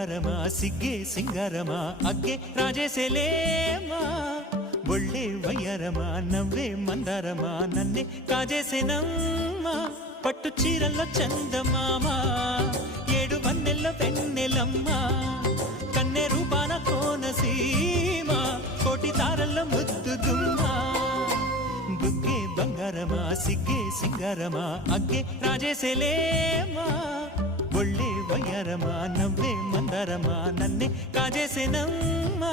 బంగారమా సిగ్గే సింగారమా అగ్గే రాజేసేలేమా ఒళ్ళే వయ్యారమా నవ్వే మందారమా నన్నే కాజేసేనమ్మా పట్టు చీరల్లో చందమామా ఏడు వన్నెల్లో వెన్నెలమ్మా కన్నె రూపాన కోనసీమ కోటి తారల్లో ముద్దుగుమ్మా బుగ్గే బంగారమా సిగ్గే సింగారమా అగ్గే రాజేసేలేమా ఒళ్ళే వయ్యారమా నవ్వే మందారమా నన్నే కాజేసేనమ్మా